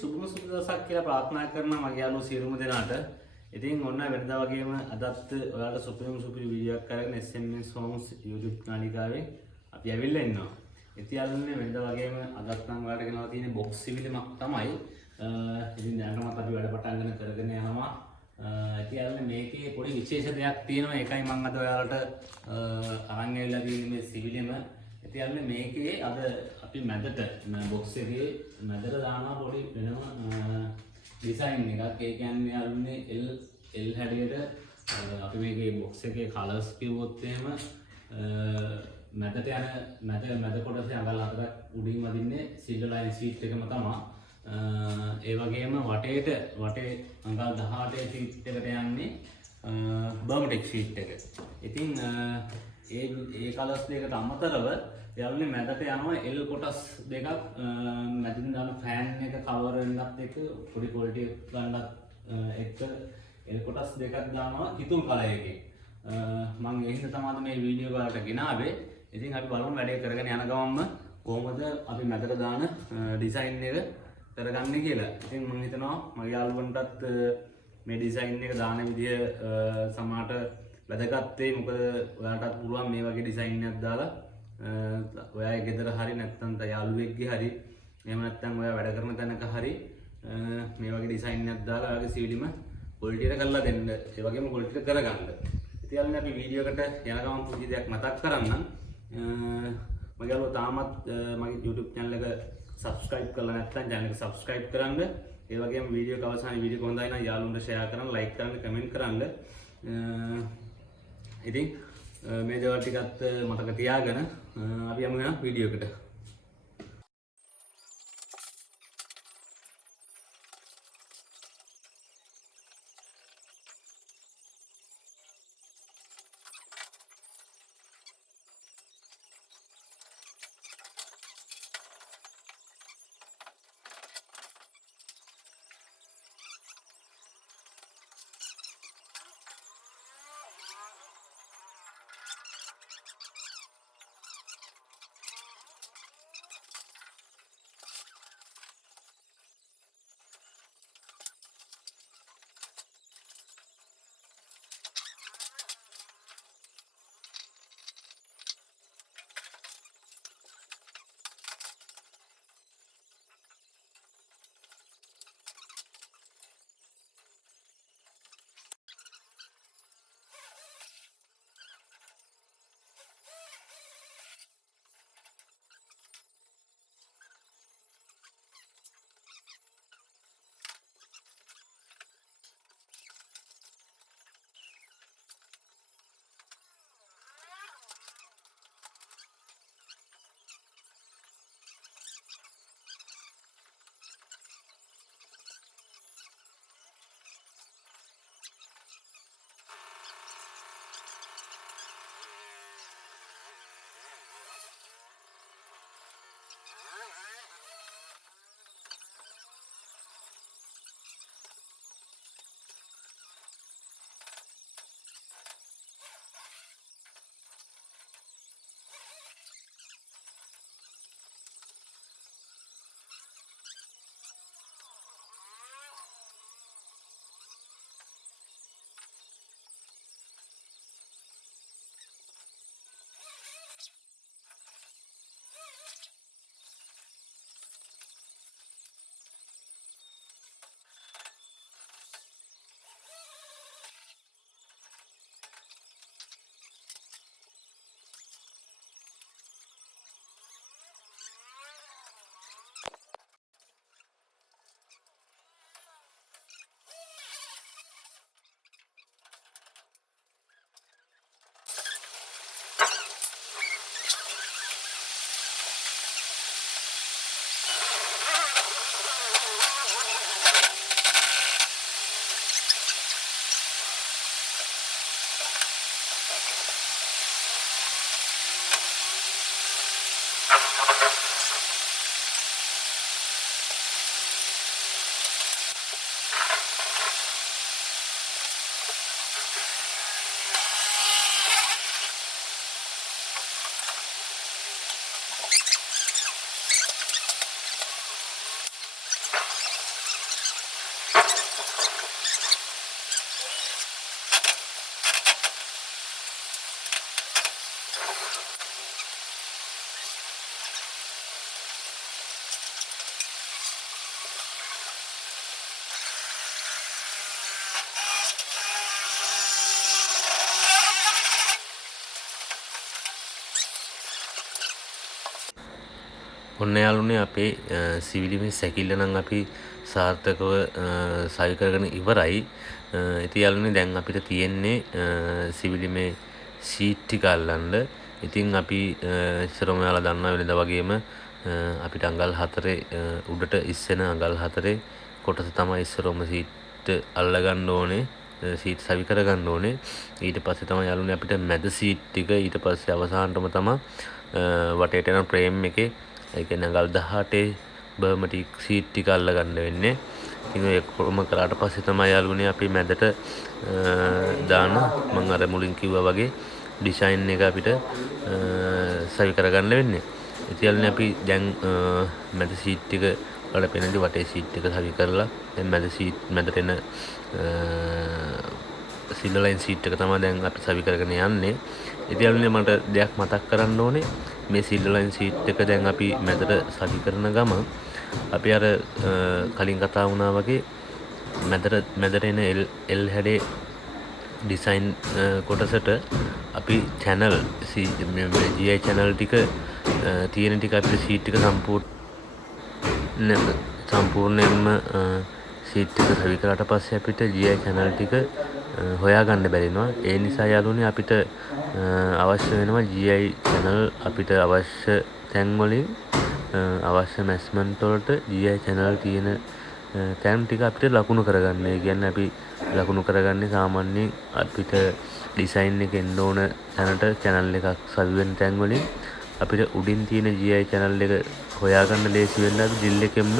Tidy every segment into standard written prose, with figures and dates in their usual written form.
සුබම සුබ දවසක් කියලා ප්‍රාර්ථනා කරනවා මගේ යාළුවෝ සියලුම දෙනාට. ඉතින් ඔන්න වෙනදා වගේම අදත් ඔයාලට සුපිරි වීඩියෝ එකක් අරගෙන SMS Songs YouTube නාලිකාවේ අපි ඇවිල්ලා ඉන්නවා. ඉතින් යාළුවනේ වෙනදා වගේම අදත් නම් ඔයාලට ගෙනලා තියෙන බොක්ස් සිවිලමක් තමයි. ඉතින් දැනටමත් අපි වැඩ පටන් ගන්න කරගෙන යනවා. ඉතින් යාළුවනේ මේකේ පොඩි විශේෂ දෙයක් තියෙනවා. ඒකයි මම අද ඔයාලට අරන් ඇවිල්ලා තියෙන්නේ මේ සිවිලම. ඉතින් යාළුවනේ මේකේ අද අපි මැදට බොක්ස් එකේ මැදට දානවා පොඩි වෙනම ඩිසයින් එකක්. ඒ කියන්නේ යාළුවනේ L හැඩයට අපි මේකේ බොක්ස් එකේ කලර්ස් කිව්වොත් එහෙම මැදට යන මැද කොටසේ අඟල් 4ක් උඩින් වදින්නේ සිල්වර් ලයින් ෂීට් එකම තමයි. ඒ වගේම වටේ අඟල් 18 ෂීට් එකට යන්නේ බර්මටෙක් ෂීට් එක. ඉතින් ඒ කලර්ස් දෙකට අමතරව යාළුවනේ මැදට යනවා L කොටස් දෙකක් මැදින් දාන ෆෑන් එක කවර් වෙනත් එක පොඩි ක්වොලිටි ගන්නත් එක්ක L කොටස් දෙකක් දානවා කිතුල් කලයකින්. මම ඒ හින්දා තමයි මේ වීඩියෝ වලට ගෙනාවේ. ඉතින් අපි බලමු වැඩේ කරගෙන යන ගමන්ම කොහොමද අපි මැදට දාන ඩිසයින් එක කරගන්නේ කියලා. ඉතින් මම හිතනවා මගේ යාළුවන්ටත් මේ ඩිසයින් එක දාන විදිය සමහරට වැදගත් වෙයි. මොකද ඔයාලටත් පුළුවන් මේ වගේ ඩිසයින් එකක් දාලා ඔයාගේ ගෙදර හරි නැත්නම් යාළුවෙක්ගේ හරි එහෙම නැත්නම් ඔයා වැඩ කරන තැනක හරි මේ වගේ ඩිසයින් එකක් දාලා ඔයාගේ සිවිලිම ක්වොලිටි එක කරලා දෙන්න. ඒ වගේම ක්වොලිටි එක කරගන්න. ඉතින් යාළුවනේ අපි වීඩියෝ එකට යන ගමන් පුංචි දෙයක් මතක් කරන්නම්. මගේ යාළුවෝ තාමත් මගේ YouTube channel එක subscribe කරලා නැත්නම් channel එක subscribe කරන්න. ඒ වගේම වීඩියෝ එක අවසානයේ වීඩියෝ එක හොඳයි නම් යාළුවන්ට share කරන්න, like කරන්න, comment කරන්න. ඉතින් මේ දේවල් ටිකත් මතක තියාගෙන අපි යමු යන වීඩියෝ එකට. ඔන්න යාළුවනේ අපේ සිවිලිමේ සැකිල්ල නම් අපි සාර්ථකව සවි කරගෙන ඉවරයි. ඉතින් යාළුවනේ දැන් අපිට තියෙන්නේ සිවිලිමේ ෂීට් ටික අල්ලන්න. ඉතින් අපි ඉස්සරම යාළුවා දන්නා වෙනදා වගේම අපිට අඟල් 4 උඩට ඉස්සෙන අඟල් 4 කොටස තමයි ඉස්සරම ෂීට් අල්ලගන්න ඕනේ. සීට් සවි කරගන්න ඕනේ. ඊට පස්සේ තමයි යාළුවනේ අපිට මැද සීට් ටික ඊට පස්සේ අවසානටම තමයි වටේට යන ෆ්‍රේම් එකේ ඒ කියන්නේ අඟල් 18 බර්මටික් සීට් ටික අල්ලගන්න වෙන්නේ. ඉතින් ඔය කොහොම කරාට පස්සේ තමයි යාළුවනේ අපි මැදට දාන මම අර මුලින් කිව්වා වගේ ඩිසයින් එක අපිට සවි කරගන්න වෙන්නේ. ඉතින් යාළුවනේ අපි දැන් මැද සීට් ටික වල පෙනෙන්නේ වටේ සීට් ටික සවි කරලා දැන් මැද සීට් මැදට එන සිල්වර් ලයින් සීට් එක තමයි දැන් අපි සවි කරගෙන යන්නේ. ඉතින් යාළුවනේ මට දෙයක් මතක් කරන්න ඕනේ. මේ සිල්වර් ලයින් සීට් එක දැන් අපි මැදට සවි කරන ගමන් අපි අර කලින් කතා වුණා වගේ මැදට එන L හැඩේ ඩිසයින් කොටසට අපි channel GI channel ටික තියෙන ටික අපිට සීට් එක සම්පූර්ණයෙන්ම සීට් එක සවි කරාට පස්සේ අපිට GI channel ටික හොයාගන්න බැරි වෙනවා. ඒ නිසා යාළුවනේ අපිට අවශ්‍ය වෙනවා GI channel අපිට අවශ්‍ය තැන් වලින් අවශ්‍ය මැස්මන්ට් වලට GI channel තියෙන තැන් ටික අපිට ලකුණු කරගන්න. ඒ කියන්නේ අපි ලකුණු කරගන්නේ සාමාන්‍යයෙන් අපිට ඩිසයින් එක එන්න ඕන තැනට channel එකක් සවි වෙන තැන් වලින් අපිට උඩින් තියෙන GI channel එක හොයාගන්න ලේසි වෙන්න අපි drill එකෙන්ම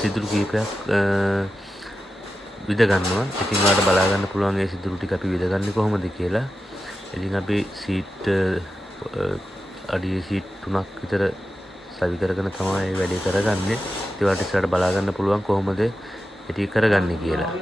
සිදුරු කීපයක් විද ගන්නවා. ඉතින් ඔයාලට බලා ගන්න පුළුවන් ඒ සිදුරු ටික අපි විදගන්නේ කොහොමද කියලා. ඉතින් අපි සීට් අඩිය සීට් 3ක් විතර සවි කරගෙන තමයි මේ වැඩේ කරගන්නේ. ඉතින් ඔයාලට ඉස්සරහට බලා ගන්න පුළුවන් කොහොමද ඒ ටික කරගන්නේ කියලා.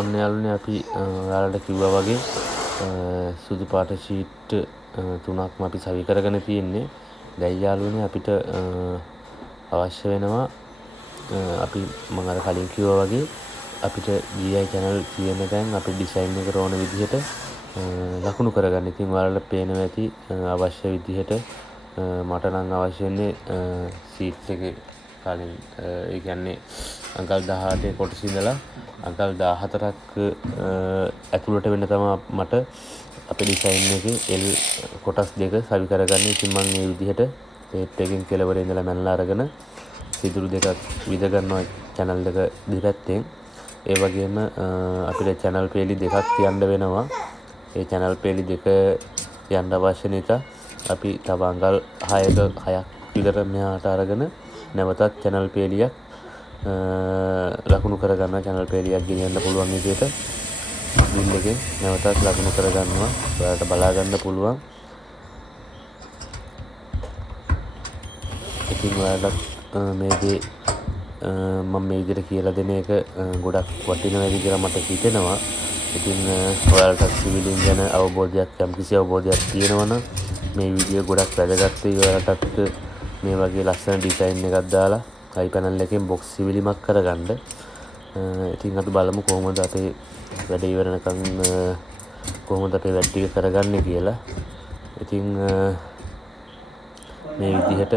ඔන්න යාළුවනේ අපි ඔයාලට කිව්වා වගේ සුදු පාට ෂීට් 3ක්ම අපි සවි කරගෙන තියෙන්නේ. දැන් යාළුවනේ අපිට අවශ්‍ය වෙනවා අපි මම අර කලින් කිව්වා වගේ අපිට GI channel තියෙන තැන් අපි ඩිසයින් එකට ඕන විදිහට ලකුණු කරගන්න. ඉතින් ඔයාලට පේනවා ඇති අවශ්‍ය විදිහට මට නම් අවශ්‍ය වෙන්නේ සීට් එකේ කලින් ඒ කියන්නේ අඟල් 18 කොටස ඉඳලා අඟල් 14ක් ඇතුළට වෙන්න තමයි මට අපේ ඩිසයින් එකේ L කොටස් දෙක සවි කරගන්න. ඉතින් මම මේ විදිහට ටේප් එකකින් කෙලවරේ ඉඳලා මැනලා අරගෙන සිදුරු දෙකක් විද ගන්නවා channel එක දෙපැත්තෙන්. ඒ වගේම අපිට channel පේලි දෙකක් තියන්න වෙනවා. ඒ channel පේලි දෙක යන්න අවශ්‍ය නිසා අපි තව අඟල් 6ක් විතර මෙහාට අරගෙන නැවතත් channel පේලියක් ලකුණු කරගන්නවා. channel පේලියක් ගෙනියන්න පුළුවන් විදිහට drill එකෙන් නැවතත් ලකුණු කරගන්නවා. ඔයාලට බලා ගන්න පුළුවන්. ඉතින් ඔයාලට මේ දේ මම මේ විදිහට කියලා දෙන එක ගොඩක් වටිනවා කියලා මට හිතෙනවා. ඉතින් ඔයාලට සිවිලින් ගැන අවබෝධයක් යම්කිසි අවබෝධයක් තියෙනවනම් මේ වීඩියෝ ගොඩක් වැදගත් වෙයි. ඔයාලටත් මේ වගේ ලස්සන ඩිසයින් එකක් දාලා අයි පැනල් එකෙන් බොක්ස් සිවිලිමක් කරගන්න. ඉතින් අපි බලමු කොහොමද අපේ වැඩ ඉවර වෙනකන් කොහොමද අපේ වැඩ ටික කරගන්නේ කියලා. ඉතින් මේ විදිහට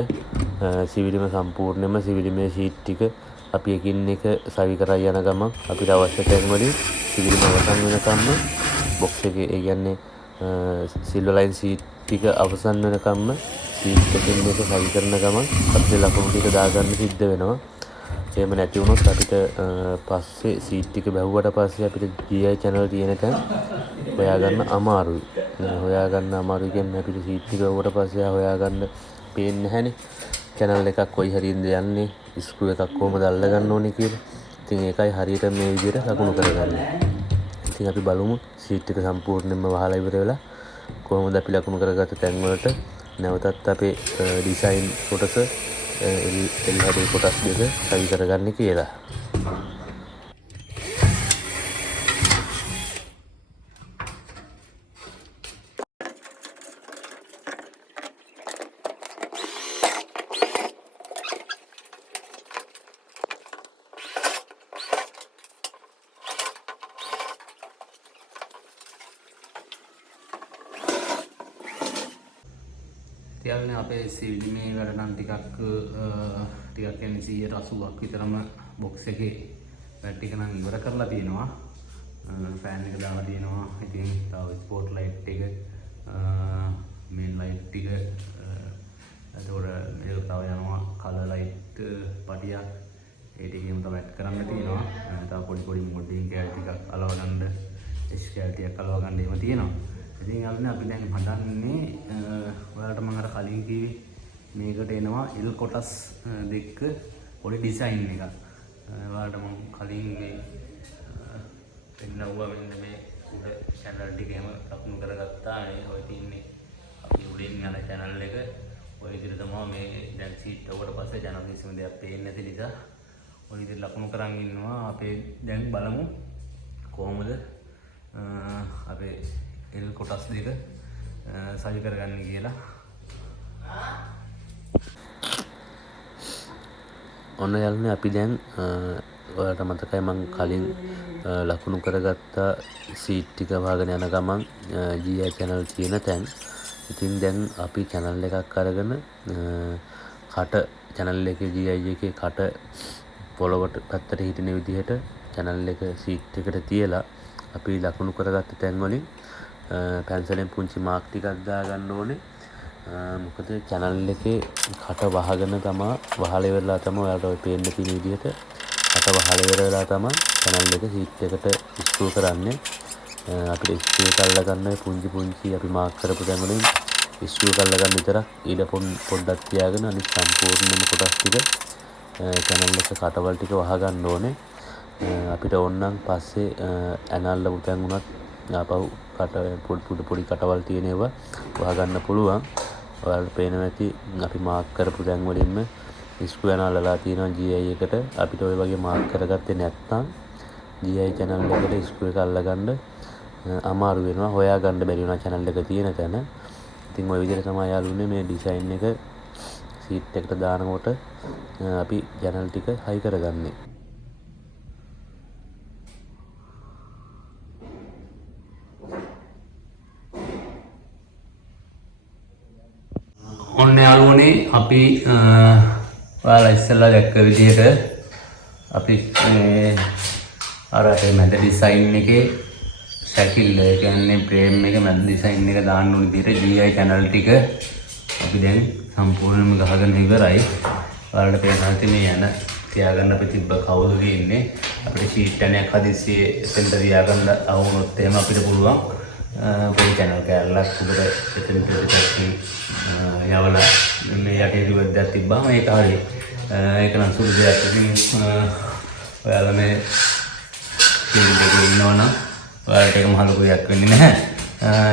සිවිලිම සම්පූර්ණයෙන්ම සිවිලිමේ ෂීට් ටික අපි එකින් එක සවි කරා යන ගමන් අපිට අවශ්‍ය තැන් වලින් සිවිලිම අවසන් වෙනකම්ම බොක්ස් එකේ ඒ කියන්නේ සිල්වර් ලයින් ෂීට් ටික අවසන් වෙනකම්ම ෂීට් එකකින් මේක සවි කරන ගමන් අපිට ලකුණු ටික දාගන්න සිද්ධ වෙනවා. එහෙම නැති වුණොත් අපිට පස්සේ ෂීට් ටික බැහුවට පස්සේ අපිට GI channel තියෙන තැන් හොයාගන්න අමාරුයි. හොයාගන්න අමාරුයි කියන්නේ අපිට ෂීට් ටික බැහුවට පස්සේ හොයාගන්න පේන්නේ නැහැනේ. channel එකක් කොයි හරියින්ද යන්නේ, ස්ක්‍රූ එකක් කොහොමද අල්ලගන්න ඕනේ කියලා. ඉතින් ඒකයි හරියට මේ විදිහට ලකුණු කරගන්නේ. ඉතින් අපි බලමු සීට් එක සම්පූර්ණයෙන්ම වහලා ඉවර වෙලා කොහොමද අපි ලකුණු කරගත්ත තැන් වලට නැවතත් අපේ ඩිසයින් කොටස එල් කොටස් දෙක සවි කරගන්නේ කියලා. තියල්නේ අපේ සිවිලිමේ වැඩ නම් ටිකක් කියන්නේ 180ක් විතරම බොක්ස් එකේ වැඩ ටික නම් ඉවර කරලා තියෙනවා. ෆෑන් එක දාලා තියෙනවා. ඉතින් තව ස්පොට් ලයිට් එක මේන් ලයිට් ටික එතකොට මේක තව යනවා කලර් ලයිට් පටියක් ඒ ටිකේම තව ඇඩ් කරන්න තියෙනවා. තව පොඩි මොඩින් කැල් ටිකක් අලව ගන්න එස් කැල් ටිකක් අලව ගන්න එහෙම තියෙනවා. ඉතින් යාළුවනේ අපි දැන් හදන්නේ ඔයාලට මම අර කලින් කිව්වේ මේකට එනවා L කොටස් දෙක පොඩි ඩිසයින් එකක්. ඔයාලට මම කලින් මේ පෙන්නවුවා මෙන්න මේ උඩ channel ටික එහෙම ලකුණු කරගත්තා. මේ ඔය තින්නේ අපි උඩින් යන channel එක ඔය විදිහට තමයි මේ දැන් සීට් එකට පස්සේ channel කිසිම දෙයක් පේන්නේ නැති නිසා ඔය විදිහට ලකුණු කරන් ඉන්නවා. අපේ දැන් බලමු කොහොමද අපේ එල් කොටස් දෙක සවි කරගන්න කියලා. ඔන්න යාළුවනේ අපි දැන් ඔයාලට මතකයි මම කලින් ලකුණු කරගත්ත සීට් ටික වහගෙන යන ගමන් GI channel තියෙන තැන්. ඉතින් දැන් අපි channel එකක් අරගෙන කට channel එකේ GI එකේ කට පොළවට පැත්තට හිටින විදිහට channel එක සීට් එකට තියලා අපි ලකුණු කරගත්ත තැන් වලින් පැන්සලෙන් පුංචි මාක් ටිකක් දාගන්න ඕනේ. මොකද channel එකේ කට වහගෙන තමයි වහල ඉවරලා තමයි ඔයාලට ඔය පේන්න තියෙන විදිහට කට වහල ඉවරලා තමයි channel එක සීට් එකට ස්ක්‍රූ කරන්නේ. අපිට ස්ක්‍රූ කරලා ගන්න පුංචි අපි මාක් කරපු තැන් වලින් ස්ක්‍රූ කරලා ගන්න විතරක් ඊට පොඩ්ඩක් තියාගෙන අනිත් සම්පූර්ණම කොටස් ටික channel එක කටවල් ටික වහ ගන්න ඕනේ. අපිට ඕනනම් පස්සේ ඇනල්ල පුතන් උනත් ආපහු කට පොඩි කටවල් තියෙන ඒවා වහගන්න පුළුවන්. ඔයාලට පේනවා ඇති අපි මාක් කරපු තැන් වලින්ම ස්ක්‍රූ ඇනල්ලලා තියෙනවා GI එකට. අපිට ওই වගේ මාක් කරගත්තේ නැත්නම් GI channel එකට ස්ක්‍රූ එක අල්ලගන්න අමාරු වෙනවා. හොයාගන්න බැරි වෙනවා channel එක තියෙන තැන. ඉතින් ওই විදිහට තමයි යාළුවනේ මේ ඩිසයින් එක සීට් එකට දානකොට අපි channel ටික හයි කරගන්නේ. ඔන්න යාළුවනේ අපි ඔයාලා ඉස්සෙල්ලා දැක්ක විදිහට අපි අර මැද ඩිසයින් එකේ සැකිල්ල ඒ කියන්නේ ප්‍රේම් එක මැද ඩිසයින් එක දාන්න ඕන විදිහට GI channel ටික අපි දැන් සම්පූර්ණයෙන්ම ගහගෙන ඉවරයි. ඔයාලට පේනවා මේ යන තියාගන්න අපි තිබ්බ කවුරු ඉන්නේ අපිට ෂීට් එකක් හදිස්සියේ එතෙන්ට තියාගන්න අවුනොත් එහෙම අපිට පුළුවන් පොඩි channel කෑල්ලක් උඩට එතෙන්ට ටිකක් යවලා මේ යටේ දිවද්දක් තිබ්බාම ඒක හරියි. ඒක නම් සුළු දෙයක්. ඉතින් ඔයාලා මේ ෆීල්ඩ් එකේ ඉන්නවනම් ඔයාලට ඒක මහ ලොකු දෙයක් වෙන්නේ නැහැ.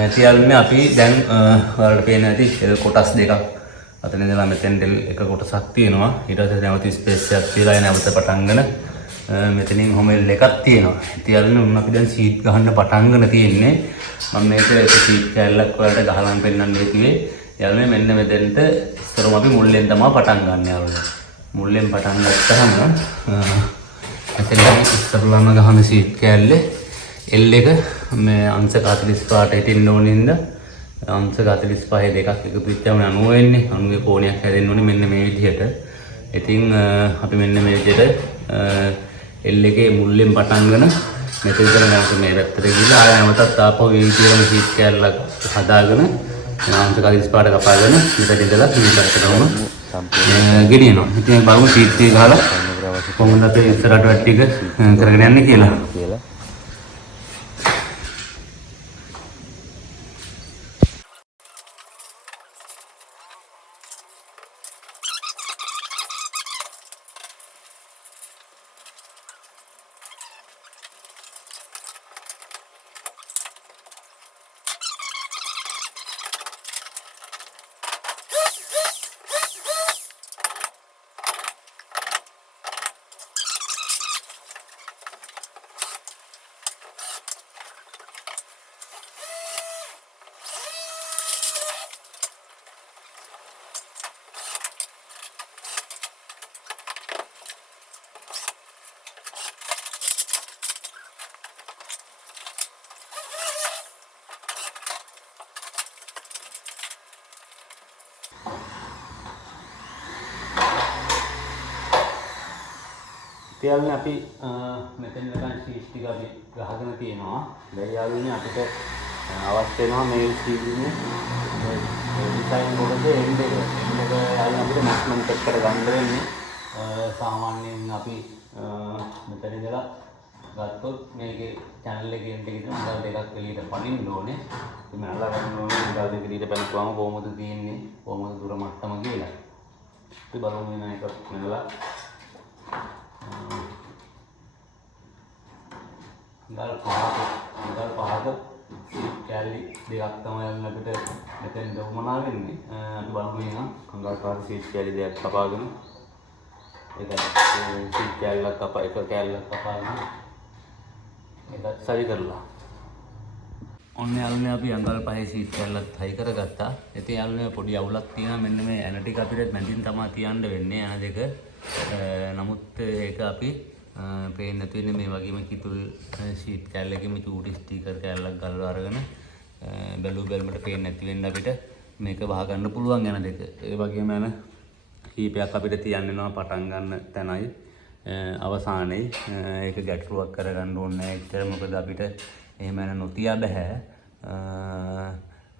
ඉතින් අපි දැන් ඔයාලට පේන ඇති එල් කොටස් දෙකක් අතන ඉඳලා මෙතෙන් එක කොටසක් තියෙනවා. ඊට පස්සේ නැවත ස්පේස් එකක් තියලා නැවත පටන්ගෙන මෙතනින් හොම එල් එකක් තියෙනවා. ඉතින් අපි දැන් සීට් ගහන්න පටන්ගෙන තියෙන්නේ. මම මේක සීට් කැල්ලක් වලට ගහලා පෙන්නන්න කිව්වේ. යාළුවනේ මෙන්න මෙතෙන්ට ඉස්සරම අපි මුල්ලෙන් තමයි පටන් ගන්න යාළුවනේ. මුල්ලෙන් පටන් ගත්තාම එතන ඉස්සරලම ගහන සීට් කැල්ලේ L එක මේ අංශ 45ට හිටින්න ඕනින්ද අංශ 45 දෙකක් එකතු වෙච්චම 90 වෙන්නේ. 90 කෝණයක් හැදෙන්න ඕනේ මෙන්න මේ විදිහට. ඉතින් අපි මෙන්න මේ විදිහට L එකේ මුල්ලෙන් පටන්ගෙන මෙතන ඉඳලා නැවත මේ පැත්තට ගිහලා ආය නැවතත් ආපහු මේ විදිහටම සීට් කැල්ලක් හදාගෙන අංශ 45ට කපාගෙන මෙතන ඉඳලා මේ පැත්තටම ගෙනියනවා. ඉතින් බලමු සීට් එක ගහලා කොහොමද අපේ ඉස්සරහට වැඩ ටික කරගෙන යන්නේ කියලා. යාළුවනේ අපි මෙතන නිකන් ෂීට් ටික අපි ගහගෙන තියෙනවා. දැන් යාළුවනේ අපිට අවශ්‍ය වෙනවා මේ සීලිනේ ඩිසයින් වලද එන්ඩ් එක යාළුවනේ අපිට මැක්සිමම් එක් කරගන්න වෙන්නේ. සාමාන්‍යයෙන් අපි මෙතන ඉඳලා ගත්තොත් මේකේ channel එකේ එන්ඩ් එකේ මුදල් දෙකක් එළියට පනින්න ඕනේ. ඉතින් අල්ලා ගන්න ඕනේ මුදල් දෙක එළියට පනිපුවම කොහොමද තියෙන්නේ කොහොමද දුර මට්ටම කියලා. අපි බලමු මේ එක මෙලලා මුදල් පහක කැලි දෙකක් තමයි අපිට මෙතෙන් දොමනා වෙන්නේ. අපි බලමු එහෙනම් අඟල් පහක සීට් කැලි දෙකක් කපාගෙන ඒක සීට් කැල්ලක් කපා එක කැල්ලක් කපාගෙන ඒක සවි කරලා ඔන්න යාළුවනේ අපි අඟල් පහේ සීට් කැල්ලක් හයි කරගත්තා. ඉතින් යාළුවනේ පොඩි අවුලක් තියෙනවා. මෙන්න මේ ඇන ටික අපිට මැදින් තමයි තියන්න වෙන්නේ ඇන දෙක. නමුත් ඒක අපි පේන්නේ නැති වෙන්නේ මේ වගේම කිතුල් සීට් කැල්ලකින් මේ චූටි ස්ටිකර් කැල්ලක් ගලවලා අරගෙන බැලුමට පේන්නේ නැති වෙන්න අපිට මේක වහ ගන්න පුළුවන් ඇන දෙක. ඒ වගේම ඇන කීපයක් අපිට තියන්න වෙනවා පටන් ගන්න තැනයි අවසානයේ. ඒක ගැටලුවක් කරගන්න ඕනේ නැහැ ඇත්තට. මොකද අපිට එහෙම ඇන නොතිය බෑ.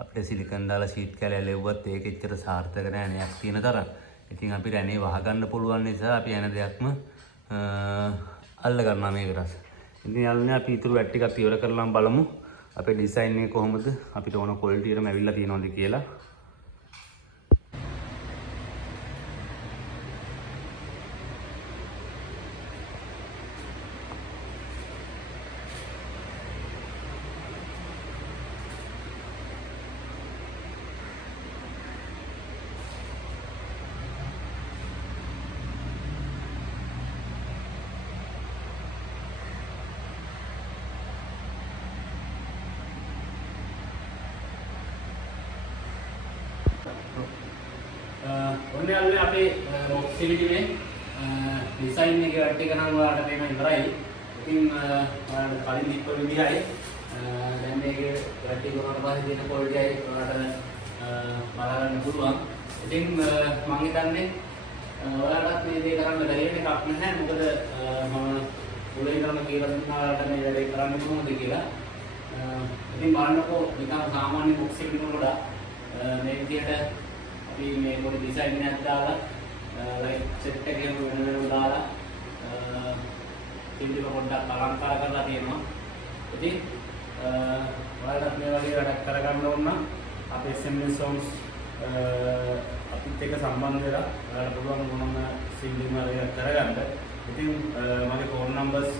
අපිට සිලිකන් දාලා සීට් කැලේ ලැබුවත් ඒක එච්චර සාර්ථක නෑ නයක් තියෙන තරම්. ඉතින් අපිට ඇනේ වහ ගන්න පුළුවන් නිසා අපි ඇන දෙයක්ම අල්ල ගන්නවා මේකට. ඉතින් යාළුවනේ අපි ඊටු වැට් ටිකක් ඉවර කරලාම බලමු අපේ ඩිසයින් එක කොහොමද අපිට ඕන ක්වොලිටි එකම ඇවිල්ලා තියෙනවද කියලා. ඔන්න යාළුවනේ අපේ බොක්ස් එකේ ඩිසයින් එක වැට් එක නම් ඔයාලට තේම ඉවරයි. ඉතින් ඔයාලට කලින් දීපු විදිහයි දැන් මේකේ වැට් එක උනට පස්සේ තියෙන ක්වොලිටි එකයි ඔයාලට බලා ගන්න පුළුවන්. ඉතින් මම හිතන්නේ ඔයාලට මේ දේ කරන්න බැරි වෙන එකක් නැහැ. මොකද මම මුලින් ඉඳන්ම කියලා දුන්නා ඔයාලට මේ වැඩේ කරන්න කොහොමද කියලා. ඉතින් බලන්නකෝ නිකන් සාමාන්‍ය බොක්ස් එකකින් වඩා මේ විදිහට අපි මේ පොඩි ඩිසයින් එකක් දාලා ලයිට් සෙට් එකකින් වෙන වෙනම දාලා ඉන්දික පොඩ්ඩක් අලංකාර කරලා තියෙනවා. ඉතින් ඔයාලට මේ වගේ වැඩක් කරගන්න ඕන නම් අපේ SMS songs අපිත් එක්ක සම්බන්ධ වෙලා ඔයාලට පුළුවන් මොනම සිංගින් වලයක් කරගන්න. ඉතින් මගේ ෆෝන් නම්බර්ස්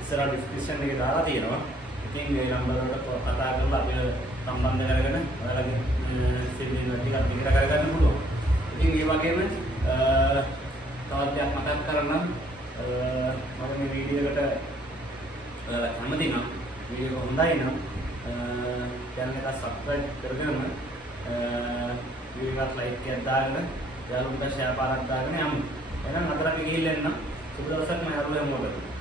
ඉස්සරහ ඩිස්ක්‍රිප්ෂන් එකේ දාලා තියෙනවා. ඉතින් මේ නම්බර වලට කතා කරලා අපිට සම්බන්ධ කරගෙන ඔයාලගේ සිංගින් ටිකක් ඉගෙන ගන්න පුළුවන්. ඉතින් මේ වගේම තවත් දෙයක් මතක් කරගන්න මම මේ වීඩියෝ එකට ඔයාලා කැමති නම් වීඩියෝ එක හොඳයි නම් channel එක subscribe කරගෙන වීඩියෝ එකට like එකක් දාගෙන යාළුවන්ට share පාරක් දාගෙන යමු. එහෙනම් අද අපි ගිහින් එන්න. සුබ දවසක් මම යාළුවෝ හැමෝටම.